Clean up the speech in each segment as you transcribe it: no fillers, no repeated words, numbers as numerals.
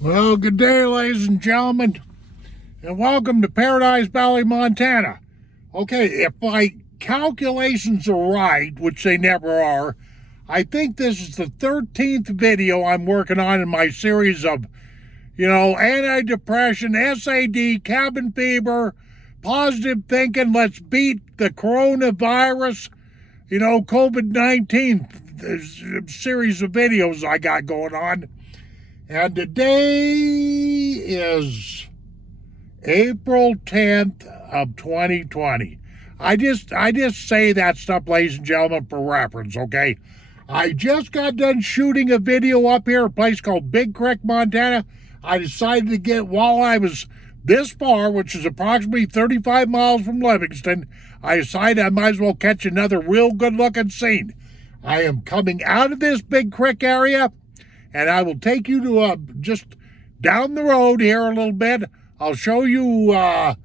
Well, good day, ladies and gentlemen, and welcome to Paradise Valley, Montana. Okay, if my calculations are right, which they never are, I think this is the 13th video I'm working on in my series of, anti-depression, SAD, cabin fever, positive thinking, let's beat the coronavirus, COVID-19 series of videos I got going on. And today is April 10th of 2020. I just say that stuff, ladies and gentlemen, for reference, okay? I just got done shooting a video up here, a place called Big Creek, Montana. I decided to get, while I was this far, which is approximately 35 miles from Livingston, I decided I might as well catch another real good-looking scene. I am coming out of this Big Creek area, and I will take you to just down the road here a little bit. I'll show you a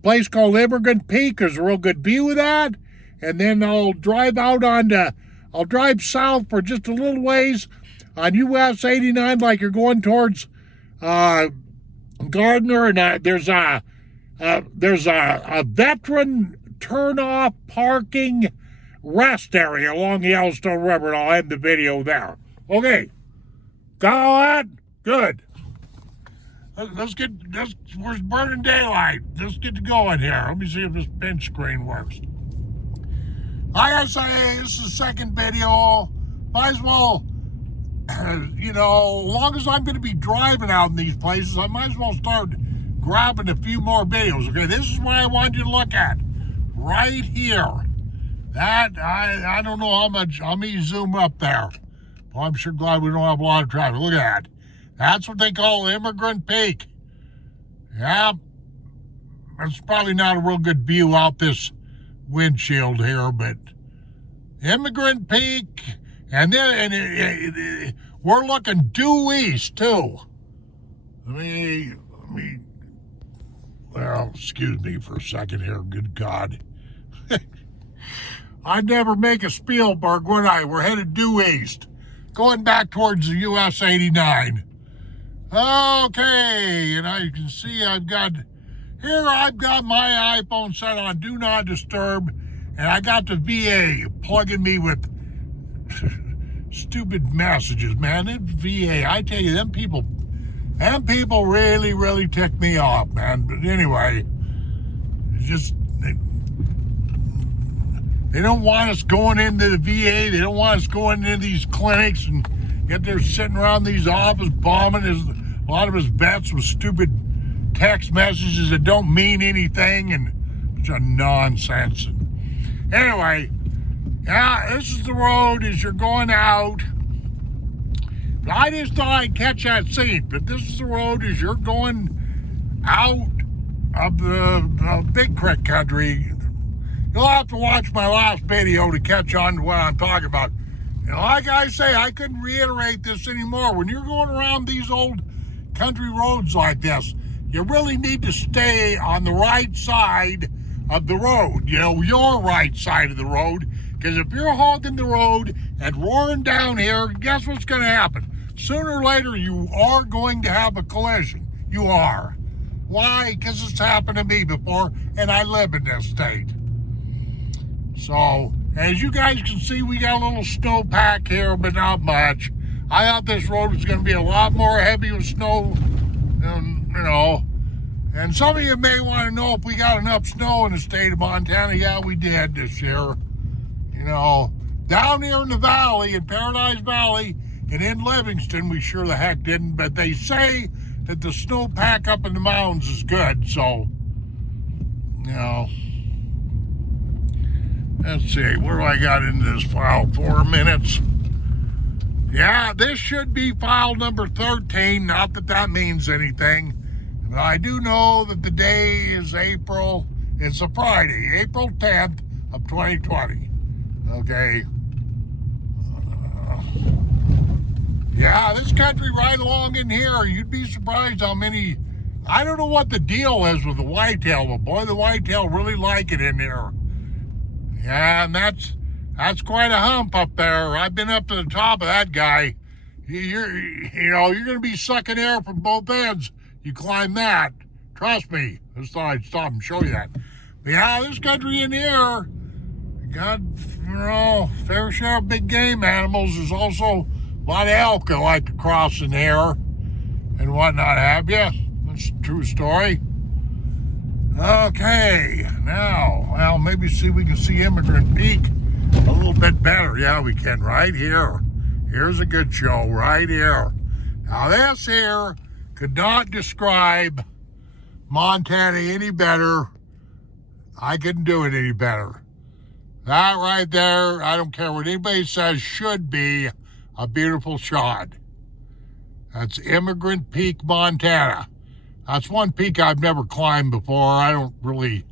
place called Immigrant Peak. There's a real good view of that. And then I'll drive I'll drive south for just a little ways on U.S. 89 like you're going towards Gardner. And there's a veteran turn-off parking rest area along the Yellowstone River, and I'll end the video there. Okay. Got all that? Good. We're burning daylight. Let's get to going here. Let me see if this pinch screen works. Like I say, this is the second video. Might as well, as long as I'm going to be driving out in these places, I might as well start grabbing a few more videos. Okay, this is what I want you to look at. Right here. That, I don't know how much, let me zoom up there. Well, I'm sure glad we don't have a lot of traffic. Look at that. That's what they call Immigrant Peak. Yeah, it's probably not a real good view out this windshield here, but Immigrant Peak, and then we're looking due east too. Well, excuse me for a second here. Good God. I'd never make a Spielberg, would I? We're headed due east. Going back towards the U.S. 89. Okay, and you can see I've got my iPhone set on Do Not Disturb, and I got the VA plugging me with stupid messages, man. That VA, I tell you, them people really, really tick me off, man. But anyway, it's just... They don't want us going into the VA. They don't want us going into these clinics and yet they're sitting around these offices bombing a lot of his vets with stupid text messages that don't mean anything and bunch of nonsense. Anyway, yeah, this is the road as you're going out. But I just thought I'd catch that scene. But this is the road as you're going out of the Big Creek country. You'll have to watch my last video to catch on to what I'm talking about. And like I say, I couldn't reiterate this anymore. When you're going around these old country roads like this, you really need to stay on the right side of the road. Your right side of the road. Because if you're hogging the road and roaring down here, guess what's going to happen? Sooner or later, you are going to have a collision. You are. Why? Because it's happened to me before, and I live in this state. So, as you guys can see, we got a little snowpack here, but not much. I thought this road was going to be a lot more heavy with snow, and some of you may want to know if we got enough snow in the state of Montana. Yeah, we did this year. Down here in the valley, in Paradise Valley, and in Livingston, we sure the heck didn't, but they say that the snowpack up in the mountains is good, so, let's see, where do I got into this file? 4 minutes. Yeah, this should be file number 13. Not that that means anything. But I do know that the day is it's a Friday, April 10th of 2020. Okay. Yeah, this country right along in here, you'd be surprised how many... I don't know what the deal is with the whitetail, but boy, the whitetail really like it in here. Yeah, and that's quite a hump up there. I've been up to the top of that guy. you're going to be sucking air from both ends. You climb that. Trust me. I just thought I'd stop and show you that. But yeah, this country in here got, fair share of big game animals. There's also a lot of elk that like to cross in here and whatnot have you. That's a true story. Okay, now, well, maybe we can see Immigrant Peak a little bit better. Yeah, we can, right here. Here's a good show, right here. Now, this here could not describe Montana any better. I couldn't do it any better. That right there, I don't care what anybody says, should be a beautiful shot. That's Immigrant Peak, Montana. That's one peak I've never climbed before. I don't really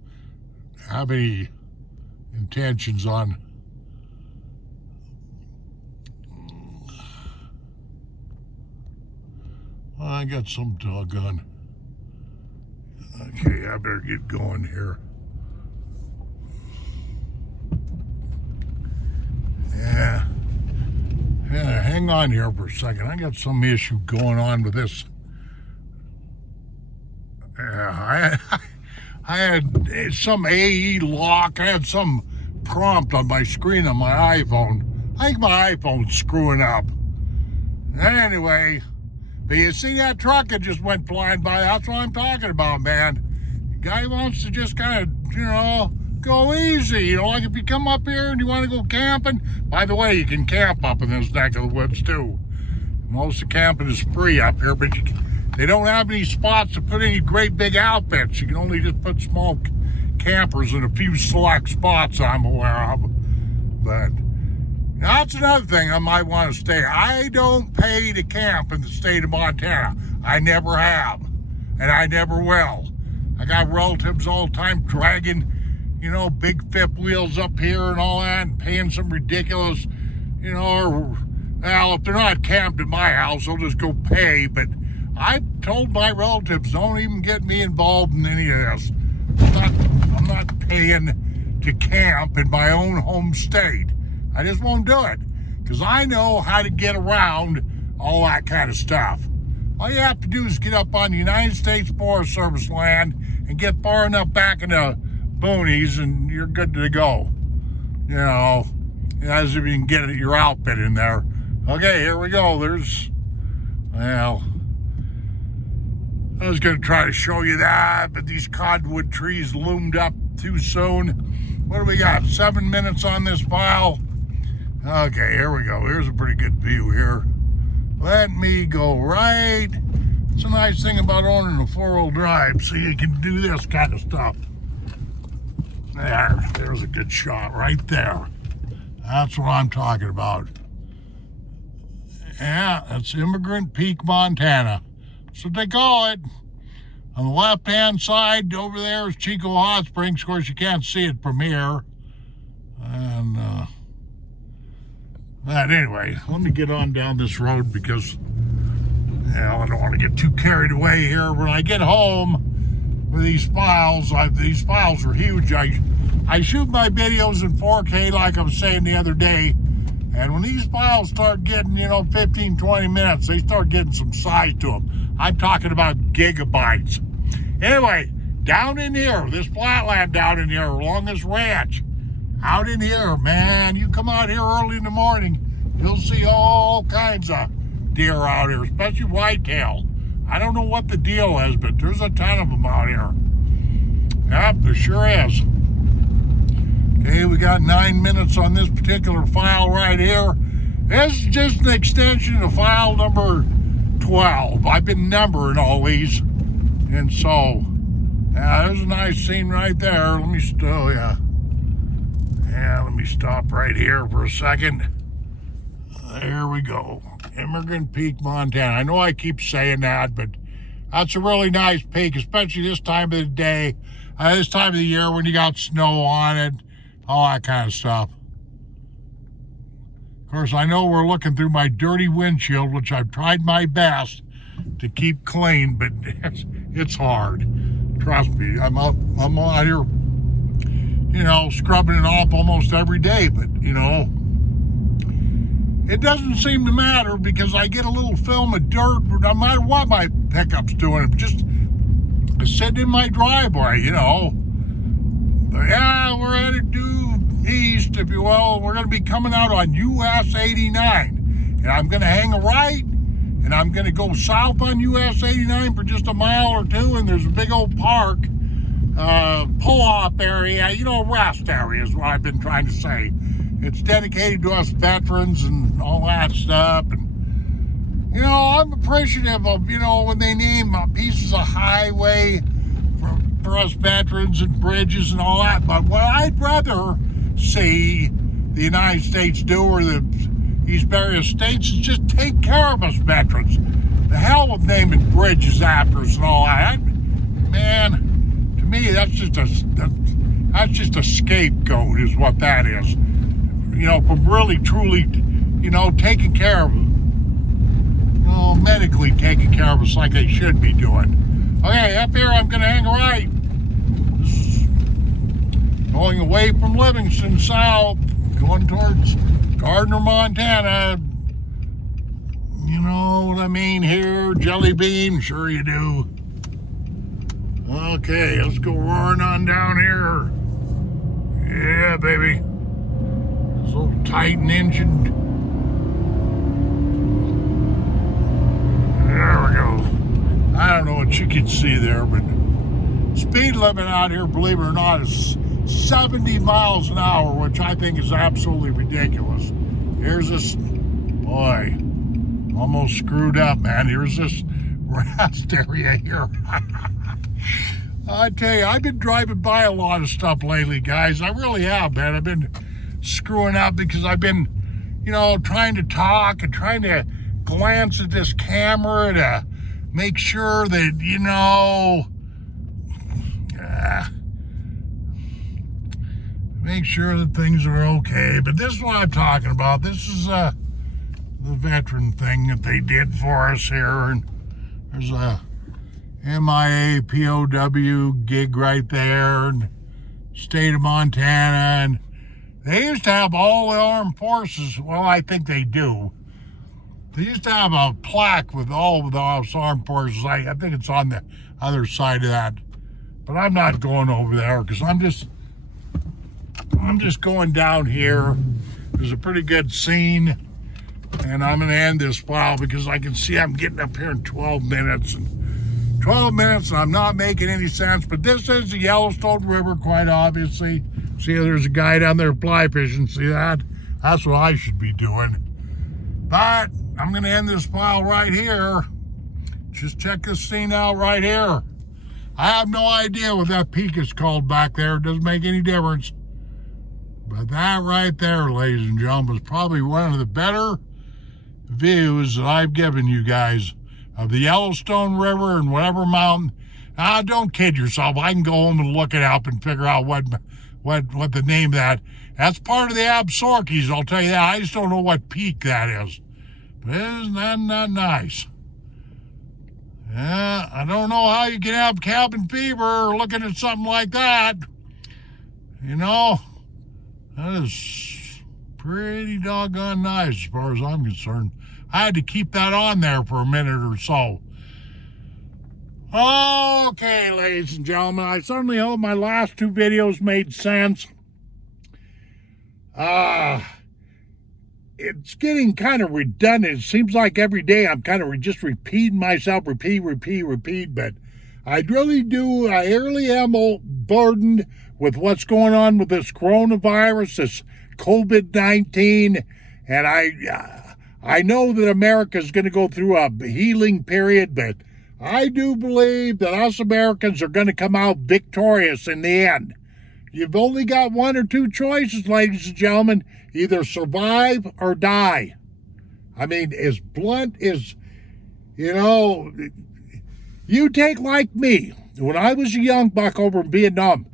have any intentions on. I got some doggone. Okay, I better get going here. Yeah, hang on here for a second. I got some issue going on with this. Yeah, I had some AE lock. I had some prompt on my screen on my iPhone. I think my iPhone's screwing up. Anyway, but you see that truck that just went flying by? That's what I'm talking about, man. The guy wants to just kind of, go easy. Like if you come up here and you want to go camping. By the way, you can camp up in this neck of the woods, too. Most of the camping is free up here, but they don't have any spots to put any great big outfits. You can only just put small campers in a few select spots I'm aware of. But that's another thing I might want to stay. I don't pay to camp in the state of Montana. I never have, and I never will. I got relatives all the time dragging, big fifth wheels up here and all that, and paying some ridiculous, well, if they're not camped at my house, they'll just go pay. But I told my relatives, don't even get me involved in any of this. I'm not paying to camp in my own home state. I just won't do it because I know how to get around all that kind of stuff. All you have to do is get up on the United States Forest Service land and get far enough back in the boonies and you're good to go. As if you can get your outfit in there. Okay, here we go. I was going to try to show you that, but these cottonwood trees loomed up too soon. What do we got? 7 minutes on this file? Okay, here we go. Here's a pretty good view here. Let me go right. It's a nice thing about owning a four-wheel drive, so you can do this kind of stuff. There's a good shot right there. That's what I'm talking about. Yeah, that's Immigrant Peak, Montana. That's what they call it. On the left-hand side over there is Chico Hot Springs. Of course, you can't see it from here. And anyway, let me get on down this road because I don't want to get too carried away here. When I get home with these files, these files are huge. I shoot my videos in 4K like I was saying the other day. And when these files start getting, 15, 20 minutes, they start getting some size to them. I'm talking about gigabytes. Anyway, down in here, this flatland down in here, along this ranch, out in here, man, you come out here early in the morning, you'll see all kinds of deer out here, especially whitetail. I don't know what the deal is, but there's a ton of them out here. Yep, there sure is. Okay, we got 9 minutes on this particular file right here. This is just an extension of file number 12. I've been numbering all these. And so, there's a nice scene right there. Let me stop right here for a second. There we go. Immigrant Peak, Montana. I know I keep saying that, but that's a really nice peak, especially this time of the day, this time of the year when you got snow on it. All that kind of stuff. Of course, I know we're looking through my dirty windshield, which I've tried my best to keep clean, but it's hard. Trust me, I'm out here, scrubbing it off almost every day, but, it doesn't seem to matter because I get a little film of dirt no matter what my pickup's doing. I'm just sitting in my driveway, you know. Yeah, we're headed due east, if you will. We're going to be coming out on U.S. 89. And I'm going to hang a right, and I'm going to go south on U.S. 89 for just a mile or two, and there's a big old park, pull-off area, you know, rest area is what I've been trying to say. It's dedicated to us veterans and all that stuff. And, you know, I'm appreciative of, you know, when they name pieces of highway for us veterans and bridges and all that. But what I'd rather see the United States do, or these various states, is just take care of us veterans. The hell with naming bridges after us and all that. Man, to me, that's just a scapegoat is what that is. You know, from really, truly, you know, taking care of, you know, medically taking care of us like they should be doing. Okay, up here I'm going to hang a right. This is going away from Livingston south, going towards Gardner, Montana. You know what I mean here, Jelly Bean? Sure you do. Okay, let's go roaring on down here. Yeah, baby. This little Titan engine. There we go. I don't know what you can see there, but speed limit out here, believe it or not, is 70 miles an hour, which I think is absolutely ridiculous. Here's this, boy, almost screwed up, man. Here's this rest area here. I tell you, I've been driving by a lot of stuff lately, guys. I really have, man. I've been screwing up because I've been, you know, trying to talk and trying to glance at this camera to make sure that, you know, make sure that things are okay. But this is what I'm talking about. This is the veteran thing that they did for us here. And there's a MIA POW gig right there in the state of Montana. And they used to have all the armed forces. Well, I think they do. They used to have a plaque with all of the armed forces. I think it's on the other side of that. But I'm not going over there because I'm just going down here. There's a pretty good scene. And I'm going to end this file because I can see I'm getting up here in 12 minutes. And 12 minutes and I'm not making any sense. But this is the Yellowstone River, quite obviously. See, there's a guy down there fly fishing. See that? That's what I should be doing. But I'm going to end this file right here. Just check this scene out right here. I have no idea what that peak is called back there. It doesn't make any difference. But that right there, ladies and gentlemen, is probably one of the better views that I've given you guys of the Yellowstone River and whatever mountain. Now, don't kid yourself. I can go home and look it up and figure out what the name of that. That's part of the Absarokas, I'll tell you that. I just don't know what peak that is. But isn't that not nice? Yeah, I don't know how you can have cabin fever looking at something like that. You know, that is pretty doggone nice as far as I'm concerned. I had to keep that on there for a minute or so. Okay, ladies and gentlemen, I certainly hope my last two videos made sense. It's getting kind of redundant. It seems like every day I'm kind of just repeating myself, repeat, but I really am burdened with what's going on with this coronavirus, this COVID-19, and I know that America's going to go through a healing period, but I do believe that us Americans are going to come out victorious in the end. You've only got one or two choices, ladies and gentlemen. Either survive or die. I mean, as blunt as, you know, you take like me. When I was a young buck over in Vietnam,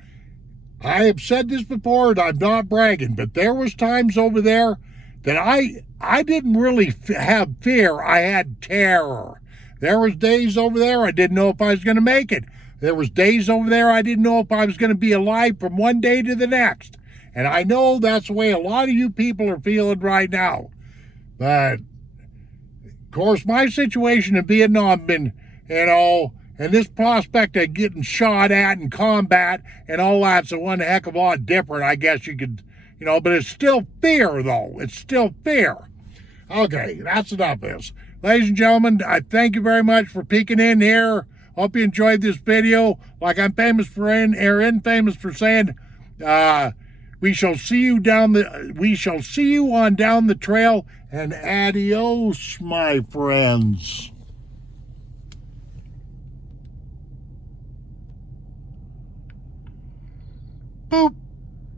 I have said this before and I'm not bragging, but there was times over there that I didn't really have fear. I had terror. There was days over there I didn't know if I was going to make it. There was days over there I didn't know if I was going to be alive from one day to the next. And I know that's the way a lot of you people are feeling right now. But of course, my situation in Vietnam been, and this prospect of getting shot at in combat and all that's a one heck of a lot different, I guess you could, but it's still fear, though. It's still fear. Okay, that's enough of this. Ladies and gentlemen, I thank you very much for peeking in here. Hope you enjoyed this video. Like I'm famous for infamous for saying, we shall see you on down the trail, and adios, my friends. Boop.